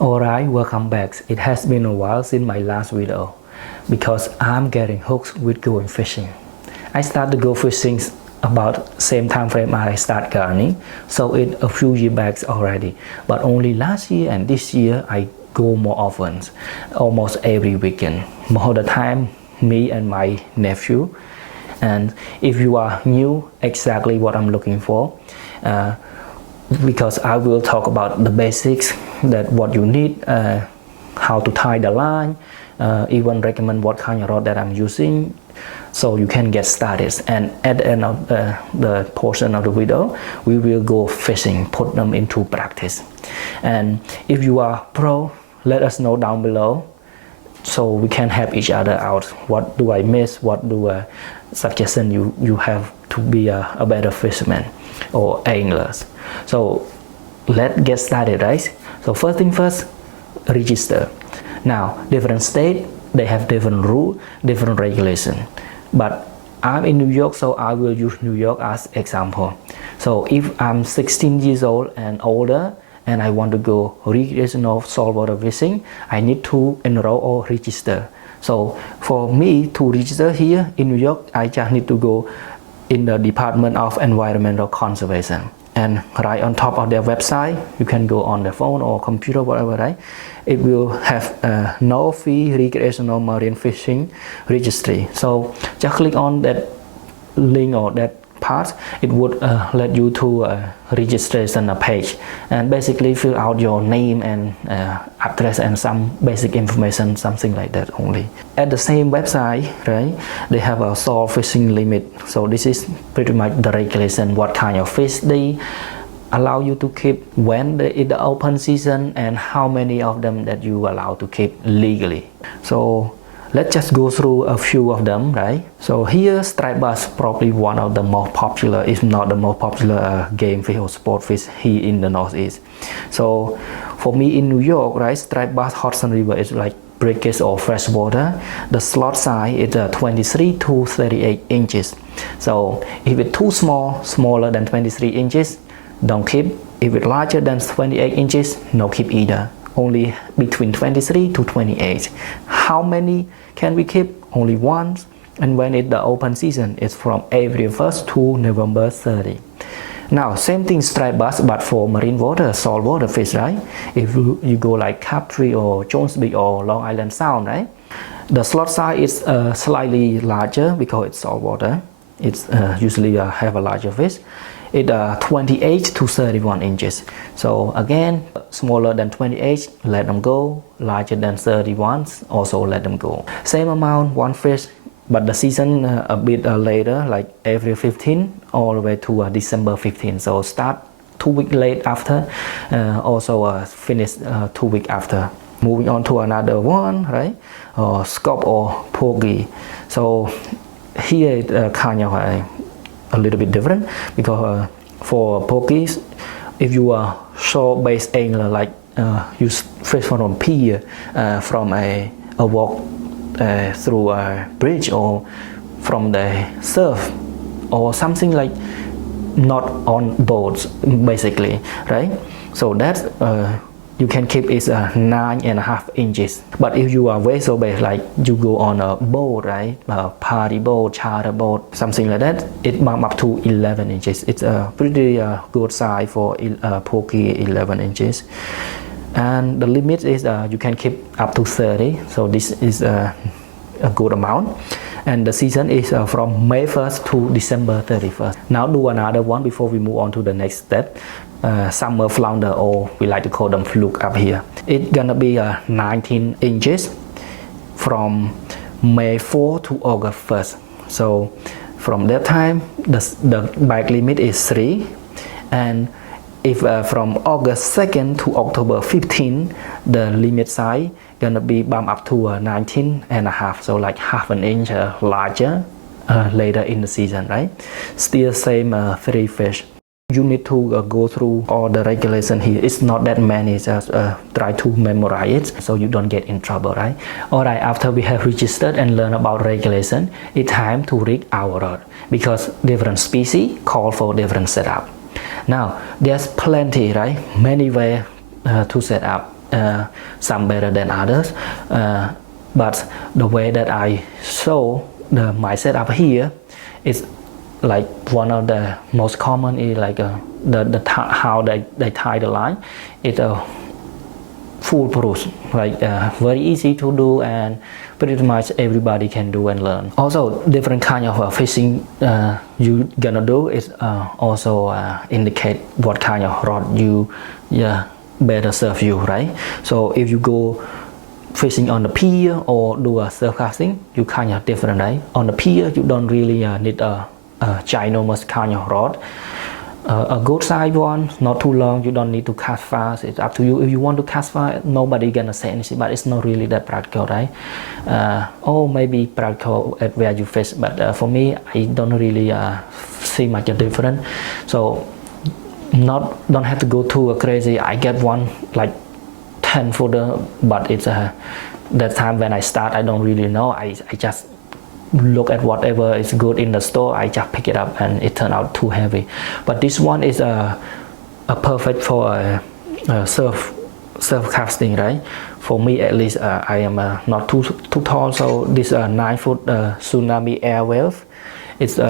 Alright, welcome back. It has been a while since my last video because I'm getting hooked with going fishing. I started to go fishing about same time frame I start gardening, so it a few years back already. But only last year and this year I go more often, almost every weekend. Most of the time, me and my nephew. And if you are new, exactly what I'm looking for. Because I will talk about the basics, that what you need, how to tie the line, even recommend what kind of rod that I'm using, so you can get started. And at the end of the portion of the video, we will go fishing, put them into practice. And if you are pro, let us know down below, so we can help each other out. What do I miss? What do suggestion you have to be a better fisherman or anglers? So let's get started, right? So first thing first, register. Now different state, they have different rule, different regulation, but I'm in New York, so I will use New York as example. So if I'm 16 years old and older and I want to go recreational saltwater fishing, I need to enroll or register. So for me to register here in New York, I just need to go in the Department of Environmental Conservation, and right on top of their website, you can go on the phone or computer, whatever, right? It will have no fee recreational marine fishing registry. So just click on that link or that part, it would let you to registration page, and basically fill out your name and address and some basic information, something like that only. At the same website, right, they have a salt fishing limit. So this is pretty much the regulation, what kind of fish they allow you to keep, when in the open season, and how many of them that you allow to keep legally. So let's just go through a few of them, right? So here, striped bass, probably one of the most popular, if not the most popular game fish or sport fish here in the Northeast. So for me in New York, right, striped bass Hudson River is like brackish or freshwater. The slot size is 23 to 38 inches. So if it's too small, smaller than 23 inches, don't keep. If it's larger than 28 inches, no keep either. Only between 23 to 28. How many can we keep? Only once. And when it's the open season, it's from April 1st to November 30. Now same thing striped bass, but for marine water, saltwater fish, right? If you go like Crabtree or Jones Beach or Long Island Sound, right? The slot size is slightly larger because it's saltwater. It's usually have a larger fish. It's 28 to 31 inches. So again, smaller than 28, let them go. Larger than 31, also let them go. Same amount, one fish, but the season a bit later, like April 15 all the way to December 15. So start 2 weeks late after, also finish 2 weeks after. Moving on to another one, right? Scope or porgy. So here it kind of a little bit different, because for porgies, if you are shore-based angler, like you fish from a pier, from a walk through a bridge, or from the surf, or something like not on boats, basically, right? So that's you can keep is 9.5 inches. But if you are vessel based, like you go on a boat, right, party boat, charter boat, something like that, it bump up to 11 inches. It's a pretty good size for porgy, 11 inches. And the limit is you can keep up to 30. So this is a good amount. And the season is from May 1st to December 31st. Now do another one before we move on to the next step. Summer flounder, or we like to call them fluke up here. It's gonna be 19 inches from May 4 to August 1st. So from that time, the bag limit is 3. And if from August 2nd to October 15, the limit size gonna be bumped up to 19.5, so like half an inch larger later in the season, right? Still same 3 fish. You need to go through all the regulation here. It's not that many, just try to memorize it so you don't get in trouble, right? Alright, after we have registered and learned about regulation, it's time to rig our rod, because different species call for different setup. Now there's plenty, right, many ways to set up. some better than others, but the way that I show my setup here is like one of the most common is like how they tie the line. It's a foolproof, like very easy to do, and pretty much everybody can do and learn. Also, different kind of fishing you gonna do is also indicate what kind of rod you better serve you, right? So if you go fishing on the pier or do a surf casting, you kind of different, right? On the pier you don't really need a ginormous kind of rod. A good size one, not too long, you don't need to cast fast, it's up to you. If you want to cast fast, nobody gonna say anything, but it's not really that practical, right? Or maybe practical at where you fish, but for me, I don't really see much difference. So don't have to go too crazy. I get one like 10 footer, but it's that time when I start, I don't really know. I just look at whatever is good in the store, I just pick it up and it turned out too heavy. But this one is a perfect for surf casting, right? For me at least, I am not too tall, so this 9-foot Tsunami Airwave is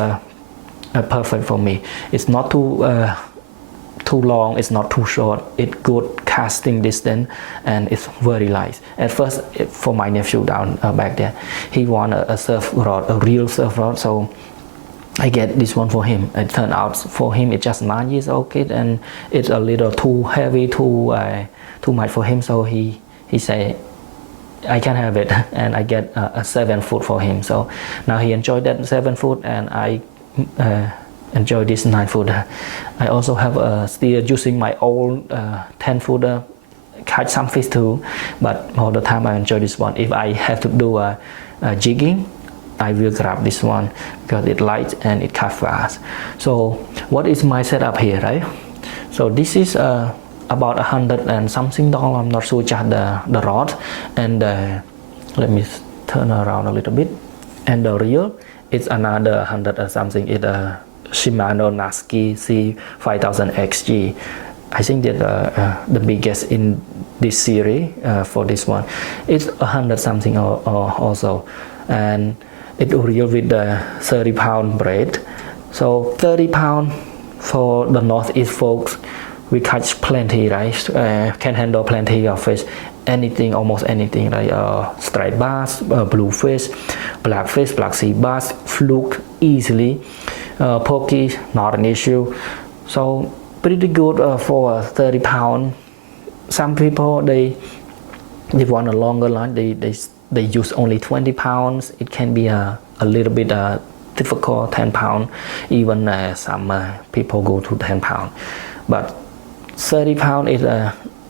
perfect for me. It's not too long, it's not too short, it's good casting distance, and it's very light. At first, for my nephew down back there, he wanted a surf rod, a real surf rod, so I get this one for him. It turned out for him it's just 9 years old kid, and it's a little too heavy, too much for him, so he say I can have it, and I get a 7-foot for him. So now he enjoyed that 7-foot, and I enjoy this 9-footer. I also have still using my old 10-footer, catch some fish too, but all the time I enjoy this one. If I have to do a jigging, I will grab this one because it's light and it cuts fast. So what is my setup here, right? So this is about $100 and something. I'm not sure just the rod, and let me turn around a little bit. And the reel is another 100 or something. It's a Shimano Naski C5000 XG. I think that the biggest in this series for this one. It's 100 something also, and it reel with the 30-pound braid. So 30 pound for the Northeast folks, we catch plenty, right? Can handle plenty of fish, anything, almost anything, like striped bass, bluefish, blackfish, black sea bass, fluke easily. Pokey, not an issue. So pretty good for 30 pound. Some people they want a longer line. They use only 20 pounds. It can be a little bit difficult, 10 pound. Even some people go to 10 pound. But 30 pound is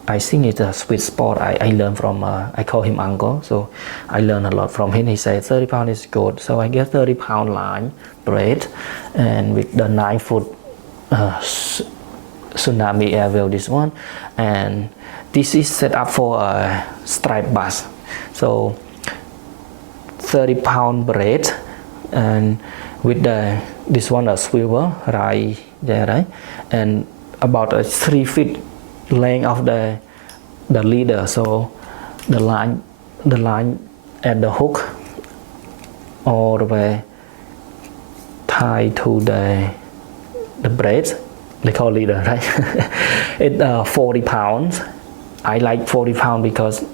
I think it's a sweet spot. I learned from I call him uncle, so I learned a lot from him. He said 30 pound is good, so I get 30 pound line braid, and with the 9-foot Tsunami Airwave, this one, and this is set up for a striped bass. So 30 pound braid, and with this one a swivel right there, right, and about a 3 feet length of the leader. So the line at the hook all the way tied to the braid. They call leader, right? It's 40 pounds. I like 40 pounds because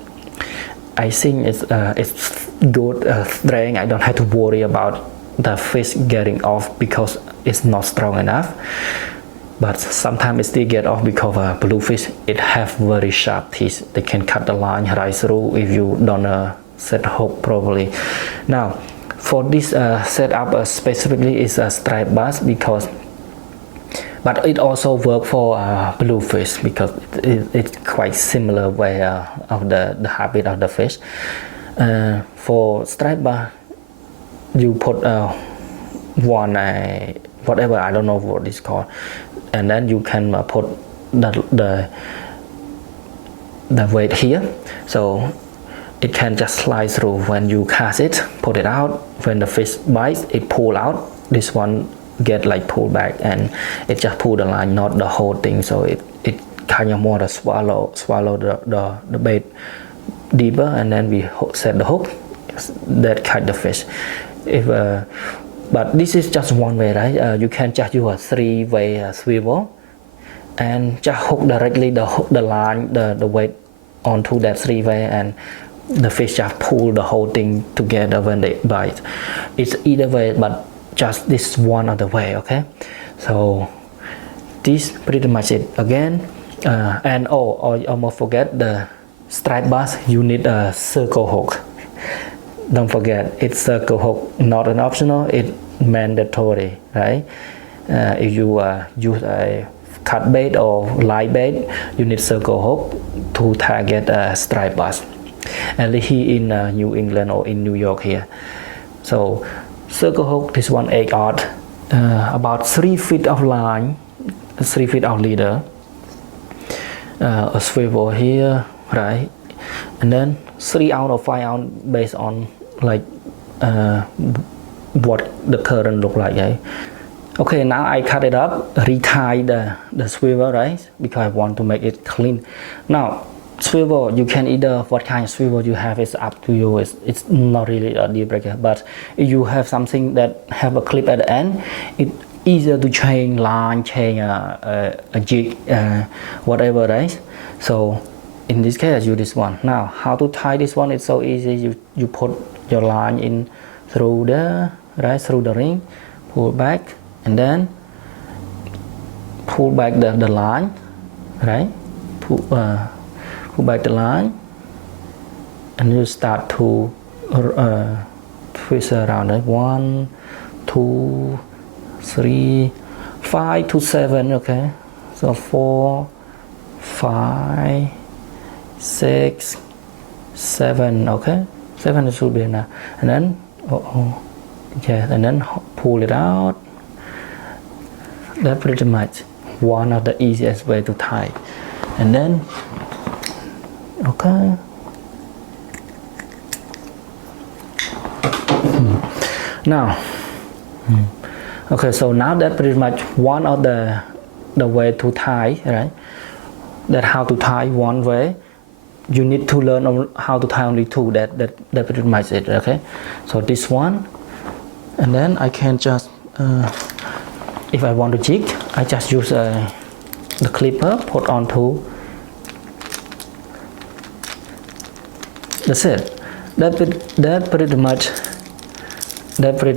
I think it's good strength. I don't have to worry about the fish getting off because it's not strong enough. But sometimes it still get off because bluefish, it have very sharp teeth. They can cut the line right through if you don't set hook properly. Now, for this setup specifically is a striped bass but it also work for bluefish because it's quite similar way of the habit of the fish. For striped bass, you put one whatever, I don't know what it's called, and then you can put the weight here, so it can just slide through. When you cast it, put it out, when the fish bites, it pull out. This one get like pulled back, and it just pull the line, not the whole thing, so it kind of more to swallow the bait deeper, and then we set the hook that catch the fish. If but this is just one way, right? You can just use a three-way swivel and just hook directly the line, the weight onto that three-way, and the fish just pull the whole thing together when they bite. It's either way, but just this one other way, okay? So this pretty much it again. And I almost forget the striped bass. You need a circle hook. Don't forget, it's circle hook, not an optional, it's mandatory, right? If you use a cut bait or live bait, you need circle hook to target a striped bass. And here in New England or in New York here. So circle hook, this one 8/0, about 3 feet of line, 3 feet of leader, a swivel here, right? And then 3 ounce or 5 ounce based on like what the current look like, right? Okay, now I cut it up, retie the swivel, right? Because I want to make it clean. Now swivel, you can either, what kind of swivel you have is up to you. It's not really a deal breaker, but if you have something that have a clip at the end, it's easier to change line, change a jig, whatever, right? So in this case, I use this one. Now how to tie this one? It's so easy. You put your line in through the through the ring, pull back, and then pull back the line, right? Pull back the line, and you start to twist around it. 1, 2, 3, 5 to 7. Okay, so 4, 5, 6, 7. Okay, 7 should be enough. And then yeah, and then pull it out. That's pretty much one of the easiest way to tie. And then okay. Now, okay, so now that pretty much one of the way to tie, right? That how to tie one way. You need to learn how to tie only two. That pretty much it. Okay, so this one, and then I can just if I want to jig, I just use the clipper, put onto. That's it. That pretty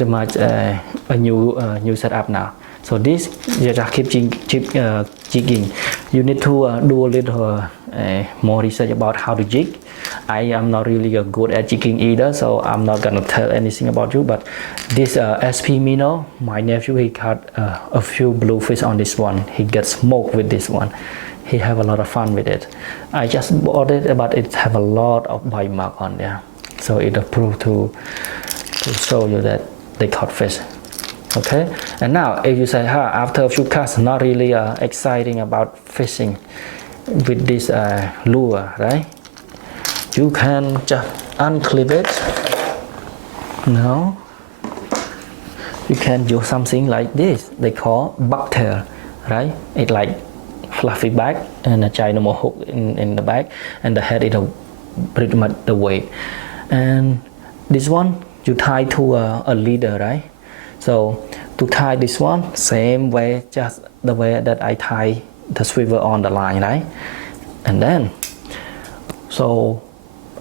much a new setup now. So this you just keep jigging. You need to do a little more research about how to jig. I am not really good at jigging either, so I'm not gonna tell anything about you. But this SP Minnow, my nephew, he caught a few bluefish on this one. He gets smoked with this one. He have a lot of fun with it. I just bought it, but it have a lot of bite mark on there, so it approved to show you that they caught fish. Okay, and now if you say, after a few casts, not really exciting about fishing with this lure, right? You can just unclip it. No, you can use something like this. They call bucktail, right? It's like fluffy back and a giant hook in the back, and the head is pretty much the weight. And this one you tie to a leader, right? So to tie this one, same way, just the way that I tie the swivel on the line, right? And then, so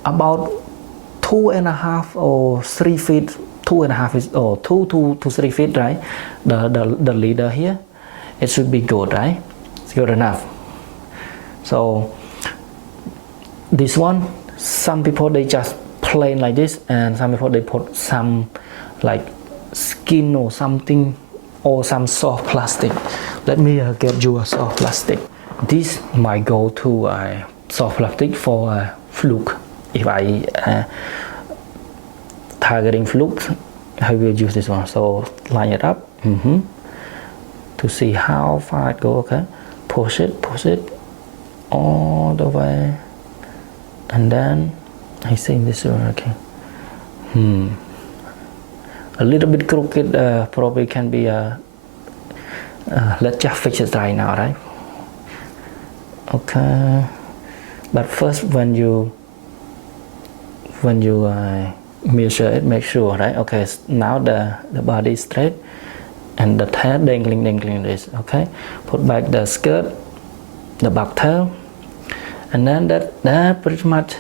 about 2.5 or 3 feet, 2.5 is or 2 to 3 feet, right? The leader here, it should be good, right? It's good enough. So this one, some people they just plain like this, and some people they put some like skin or something, or some soft plastic. Let me get you a soft plastic. This might go to soft plastic for fluke. If I targeting fluke, I will use this one. So line it up to see how far it go. Okay, push it all the way, and then I think this one. Okay, a little bit crooked, probably can be let's just fix it right now, right? Okay, but first when you measure it, make sure, right? Okay, now the body is straight and the tail dangling this. Okay, put back the skirt, the back tail, and then that pretty much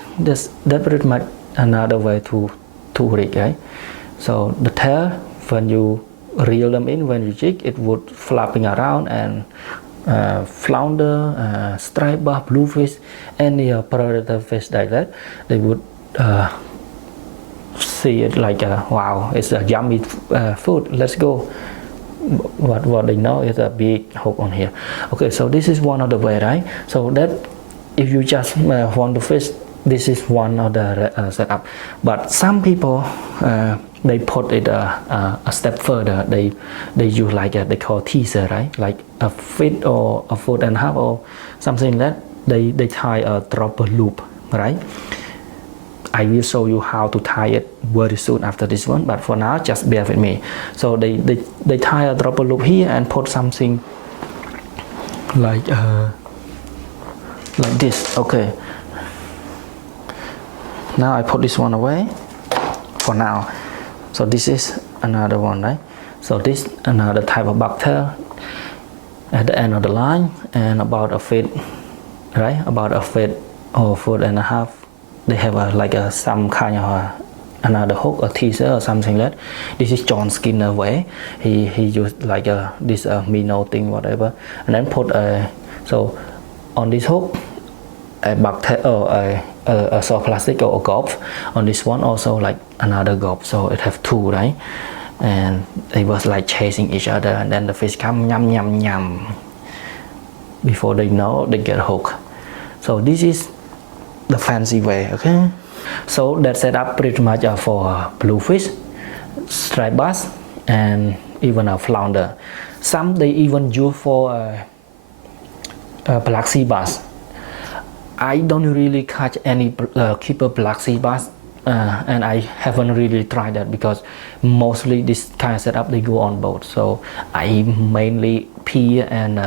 another way to rig, right? So the tail, when you reel them in, when you jig, it would flapping around, and flounder, striped bass, bluefish, any predator fish like that, they would see it like wow, it's a yummy food, let's go. What they know is a big hook on here. Okay, so this is one of the way, right? So that if you just want to fish, this is one of the setup. But some people they put it a step further. They use like they call teaser, right? Like a foot or a foot and a half or something like that. They tie a dropper loop, right? I will show you how to tie it very soon after this one, but for now just bear with me. So they tie a dropper loop here and put something like this. Okay, now I put this one away for now. So this is another one, right? So this another type of bucktail at the end of the line, and about a feet, right? About a feet or foot and a half. They have some kind of another hook, a teaser or something like that. This is John Skinner way. He used like this minnow thing, whatever, and then put so on this hook a bucktail or a soft plastic or a gulp. On this one also like another gulp, so it have two, right? And they was like chasing each other, and then the fish come yum. Before they know, they get hooked. So this is the fancy way. Okay, so that setup pretty much for bluefish, striped bass, and even a flounder. Some they even use for black sea bass. I don't really catch any keeper black sea bass, and I haven't really tried that because mostly this kind of setup they go on boat. So I mainly pier and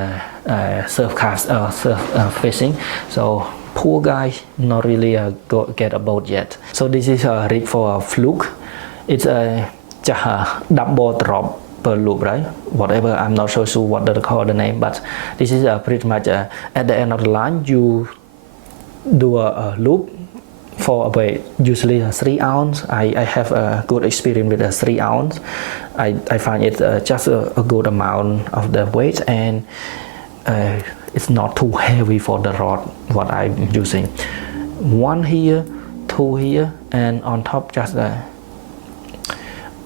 surf cast, surf fishing. So poor guy not really get a boat yet. So this is a rig for a fluke. It's just a double drop per loop, right? Whatever, I'm not so sure what they call the name, but this is pretty much at the end of the line you do a loop for a weight, usually 3 ounce. I have a good experience with a 3 ounce. I find it just a good amount of the weight, and it's not too heavy for the rod what I'm using. 1 here, 2 here, and on top just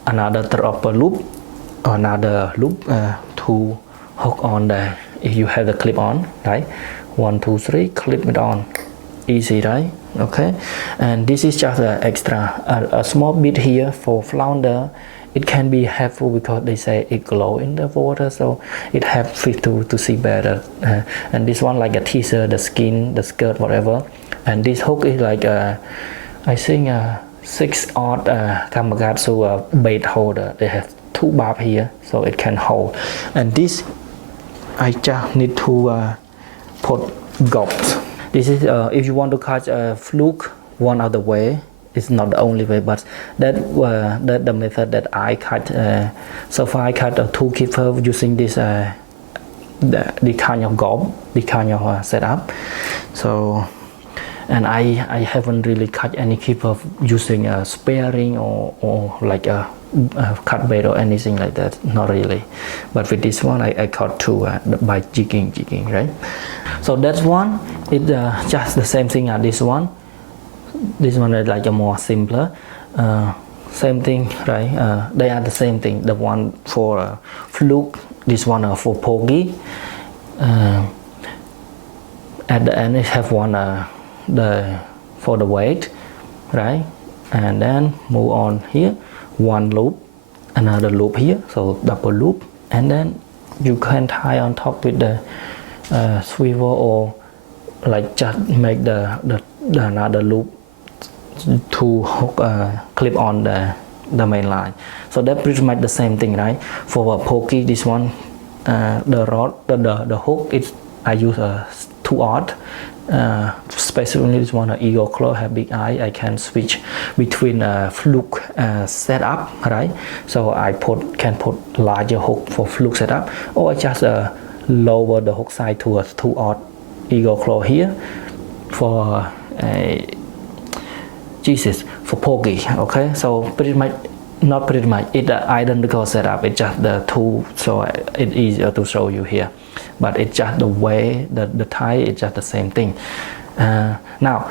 another dropper loop, another loop to hook on the, if you have the clip on, right? 1 2 3, clip it on, easy, right? Okay, and this is just an extra a small bit here for flounder. It can be helpful because they say it glow in the water, so it helps fish to see better. And this one like a teaser, the skin, the skirt, whatever. And this hook is like I think 6-aught Gamakatsu bait holder. They have 2 barb here, so it can hold. And this I just need to put gulps. This is if you want to catch a fluke, one other way. It's not the only way, but that the method that I catch. So far I catch 2 keeper using this the kind of gulp, the kind of setup. So, and I haven't really caught any keeper using a spearing or like a cut bait or anything like that, not really. But with this one I caught 2 by jigging, right? So that's one. It's just the same thing as this one. This one is like a more simpler, same thing, right? They are the same thing. The one for fluke, this one for pokey. At the end it have one for the weight, right? And then move on here, 1 loop, another loop here, so double loop, and then you can tie on top with the swivel, or like just make the another loop to hook clip on the main line. So that's pretty much the same thing, right? For a pokey, this one the rod, the hook, I use a too odd. Especially this one, eagle claw have big eye. I can switch between fluke setup, right? So I can put larger hook for fluke setup, or I just lower the hook size to a too odd eagle claw here for for pokey. Okay, so pretty much, not pretty much, it's an identical setup. It's just the tool, so it's easier to show you here. But it's just the way, the tie is just the same thing. Now,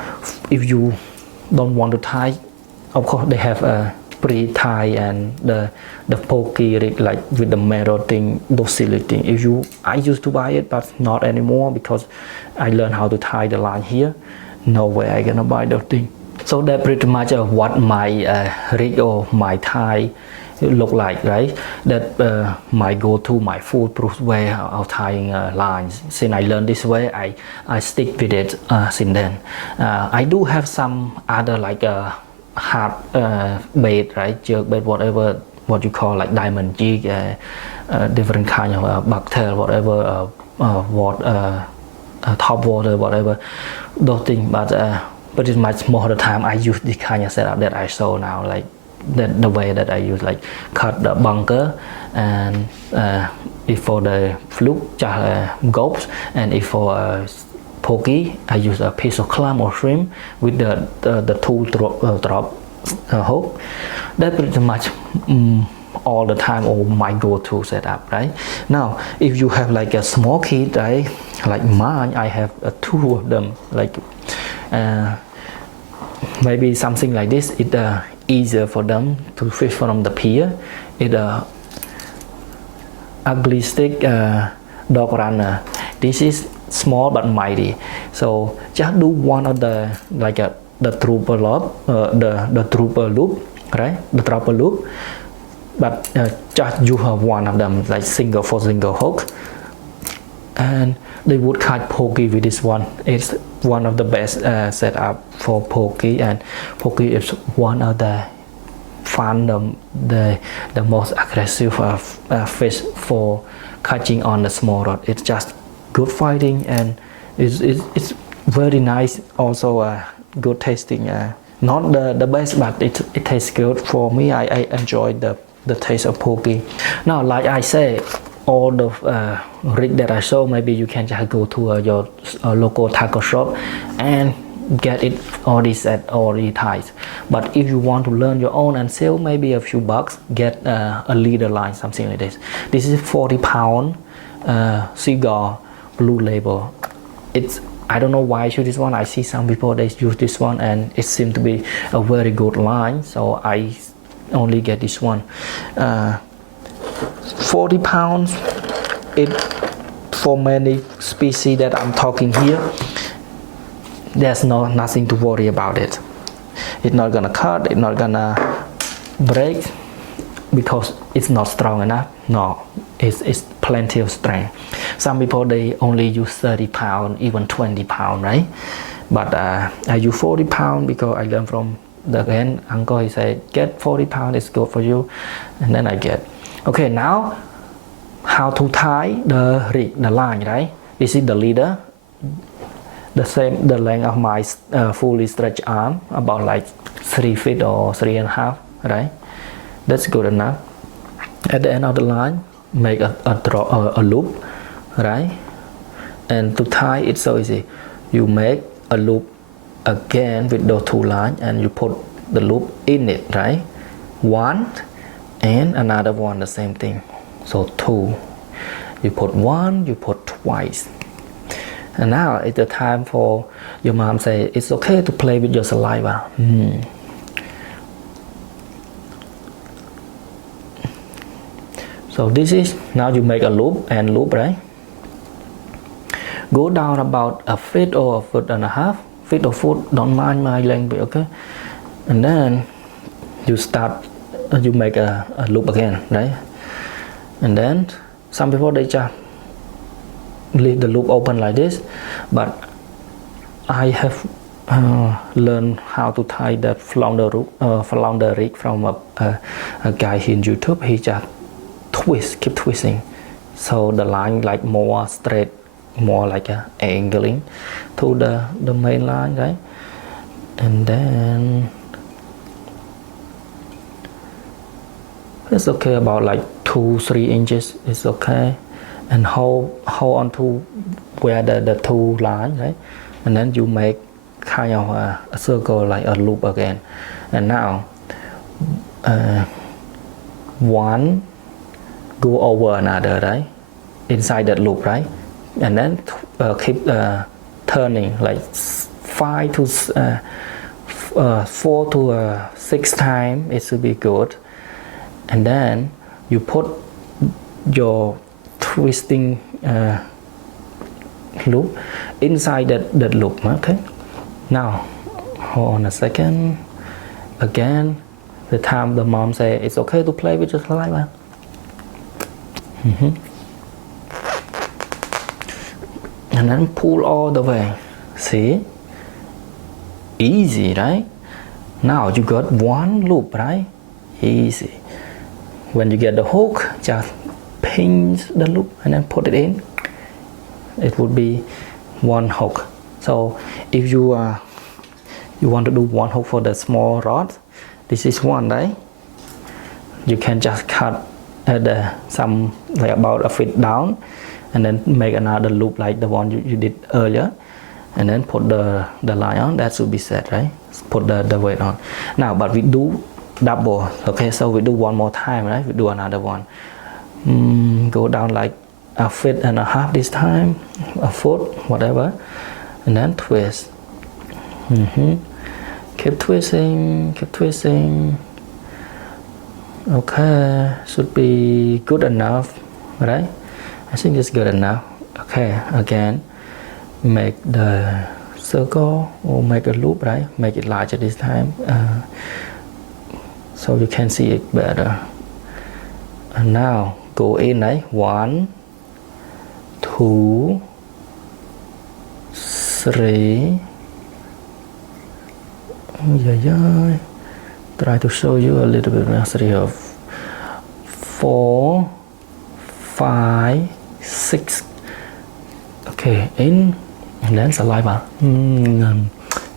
if you don't want to tie, of course they have a pre-tie and the pokey rig, like with the mirror thing, those silly thing. I used to buy it, but not anymore because I learned how to tie the line here. No way I gonna buy those thing. So that's pretty much what my rig or my tie look like, right? That my go-to, my foolproof way of tying lines. Since I learned this way, I stick with it since then. I do have some other like hard bait, right? Jerk bait, whatever, what you call like diamond jig, different kind of bucktail, whatever, top water, whatever, those things. But pretty much more of the time I use this kind of setup that I show now, like the way that I use, like cut the bunker, and if for the fluke, gulps, and if for pokey, I use a piece of clam or shrimp with the tool drop hook. That's pretty much all the time, or my go-to setup, right? Now, if you have like a small kid, right, like mine, I have two of them, like maybe something like this. It's easier for them to fish from the pier. It's a ugly stick dog runner. This is small but mighty. So just do one of the like the trooper loop, the trooper loop, right? The trooper loop. But just you have one of them, like single hook, and they would catch pokey with this one. It's one of the best setup for pokey, and pokey is one of the fun, the most aggressive fish for catching on the small rod. It's just good fighting, and it's very nice. Also good tasting. Not the best, but it tastes good for me. I enjoy the taste of pokey. Now, like I say, all the rig that I show, maybe you can just go to your local tackle shop and get it already set, already tied. But if you want to learn your own and sell, maybe a few bucks, get a leader line, something like this. This is 40-pound Seagull Blue Label. I don't know why I choose this one. I see some people, they use this one, and it seems to be a very good line, so I only get this one. 40 pounds. It for many species that I'm talking here, there's nothing to worry about it. It's not gonna cut, it's not gonna break because it's not strong enough. No, it's plenty of strength. Some people, they only use 30 pounds, even 20 pounds, right? But I use 40 pounds because I learned from the uncle. He said, get 40 pounds, it's good for you, and then I get. Okay, now how to tie the rig, the line, right? This is the leader, the length of my fully stretched arm, about like 3 feet or 3.5, right? That's good enough. At the end of the line, make a loop, right? And to tie it's so easy. You make a loop again with those two lines, and you put the loop in it, right? One and another one, the same thing. So two. You put one, you put twice. And now it's the time for your mom say it's okay to play with your saliva. So this is, now you make a loop and loop, right? Go down about a foot or a foot and a half, feet or foot, don't mind my language, okay? And then you start, you make a loop again, right? And then some people, they just leave the loop open like this, but I have learned how to tie that flounder rig from a guy here in YouTube. He just keep twisting, so the line like more straight more like a angling to the main line, right? And then it's okay, about like 2-3 inches is okay, and hold on to where the two line, right? And then you make kind of a circle, like a loop again. And now one go over another, right, inside that loop, right? And then keep turning like 4 to 6 times. It should be good. And then you put your twisting loop inside that loop. Okay, now hold on a second. Again, the time the mom say it's okay to play with the saliva. And then pull all the way. See, easy, right? Now you got one loop, right? Easy. When you get the hook, just pinch the loop and then put it in. It would be one hook. So if you want to do one hook for the small rod, this is one, right? You can just cut some like about a foot down, and then make another loop like the one you did earlier, and then put the line on. That should be set, right? Put the weight on. Now, but we do double. Okay, so we do one more time, right? We do another one. Go down like a foot and a half this time, a foot, whatever, and then twist. Keep twisting, keep twisting. Okay, should be good enough, right? I think it's good enough. Okay, again, make the circle or make a loop, right? Make it larger this time, so you can see it better. And now go in, right? 1, 2, 3. Try to show you a little bit of 3 of 4, 5, 6. Okay, in, and then saliva.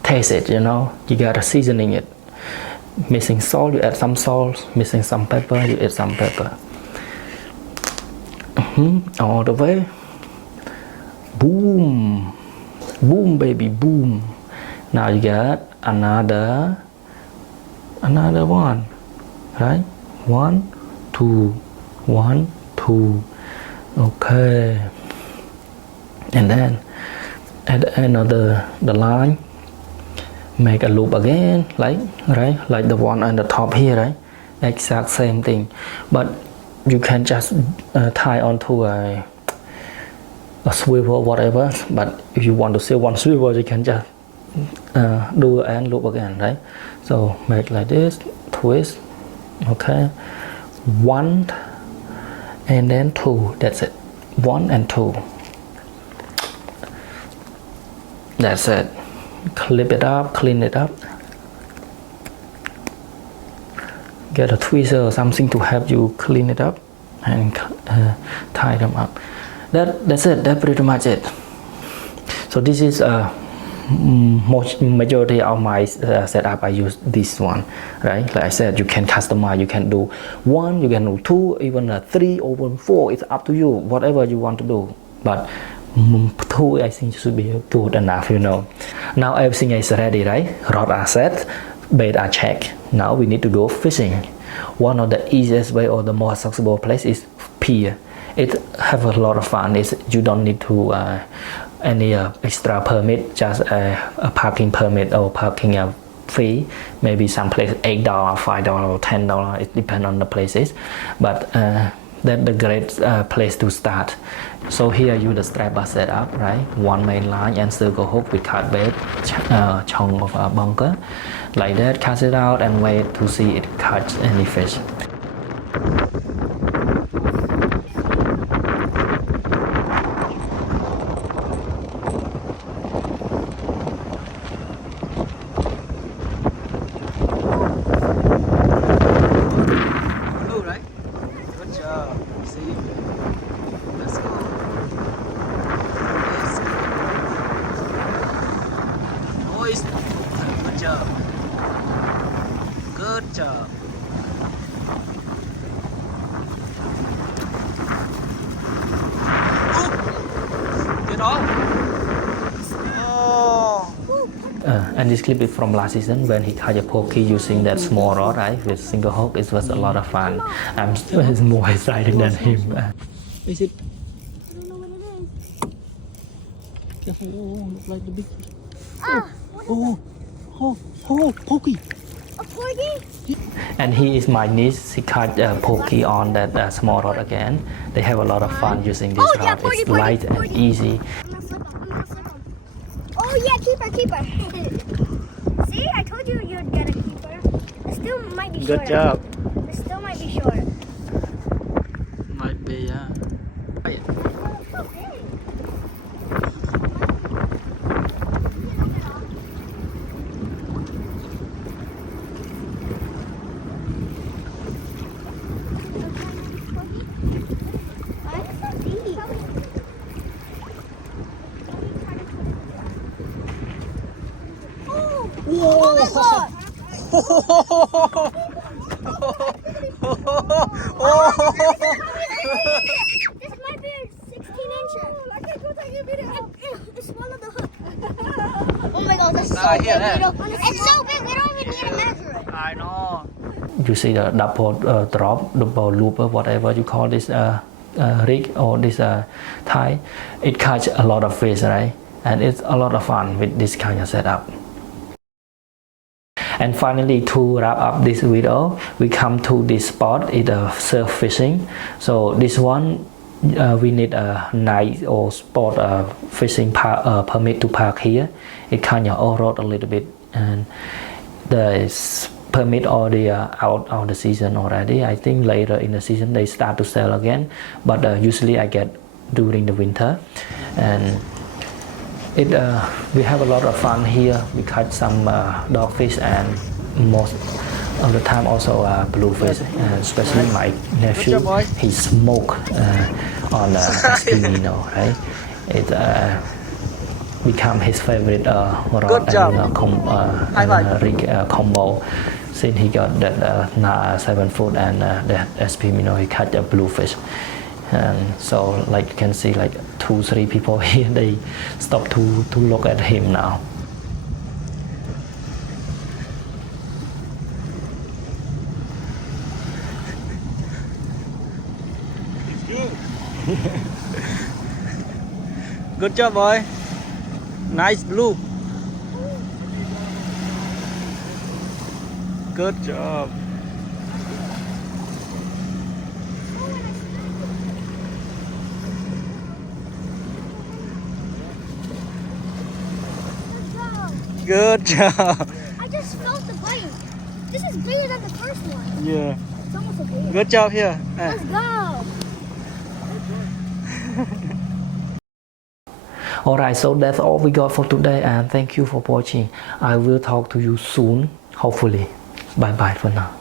Taste it, you know. You gotta seasoning it. Missing salt, you add some salt. Missing some pepper, you add some pepper. All the way. Boom, boom, baby, boom. Now you got another one, right? 1, 2, 1, 2. Okay, and then at the end of the line, make a loop again, like the one on the top here, right? Exact same thing, but you can just tie onto a swivel, whatever. But if you want to see one swivel, you can just do and loop again, right? So make like this, twist. Okay, 1 and then 2. That's it. 1 and 2. That's it. Clip it up, clean it up. Get a tweezer or something to help you clean it up and tie them up. That's it. That's pretty much it. So this is majority of my setup. I use this one, right? Like I said, you can customize. You can do 1, you can do 2, even 3 or 4. It's up to you, whatever you want to do. But 2, I think, should be good enough, you know. Now everything is ready, right? Rod are set, bait are checked. Now we need to go fishing. One of the easiest way or the most accessible place is pier. It have a lot of fun. You don't need to any extra permit, just a parking permit or parking fee. Maybe some place $8, $5 or $10. It depends on the places, but that's the great place to start. So here you the strap bar set up, right? One main line and circle hook with cut bait, chunk of a bunker, like that. Cast it out and wait to see it catch any fish. Good job. Get off. Oh. And this clip is from last season when he caught a pokey using that small rod, right, with single hook. It was a lot of fun. I'm still more excited than him. Is it? I don't know what it is. Careful! Oh, look like the big. Ah! Pokey! A porgy? And he is my niece. He caught pokey on that small rod again. They have a lot of fun using this Oh, yeah, rod. It's porgy, light porgy. and easy. I'm gonna flip him. I'm gonna flip him. Oh yeah, keeper. See, I told you you'd get a keeper. It still might be short. Good job. It still might be short. Might be, yeah. Oh, it's so big. Why is it so deep? Oh my god! This might be a 16-incher. I can't go take a video. It swallowed the hook. Oh my god, that's so big. It's so big, we don't even need to measure it. I know. You see the double drop, double looper, whatever you call this rig or this tie. It catch a lot of fish, right? And it's a lot of fun with this kind of setup. And finally, to wrap up this video, we come to this spot. It's surf fishing. So this one, we need a night or spot fishing permit to park here. It kind of off-road a little bit, and the permit already out of the season already. I think later in the season they start to sell again, but usually I get during the winter. And we have a lot of fun here. We catch some dogfish and most of the time also bluefish, especially my nephew. He smoke on Espino, right? It become his favorite rod and rig combo since he got that 7 foot and that Espino. He catch a bluefish. And so, like you can see, like 2-3 people here, they stop to look at him now. Good job, boy. Nice blue. Good job. Good job. I just felt the bite. This is bigger than the first one. Yeah. It's almost a big. Good job here. Let's go. Alright, so that's all we got for today, and thank you for watching. I will talk to you soon, hopefully. Bye bye for now.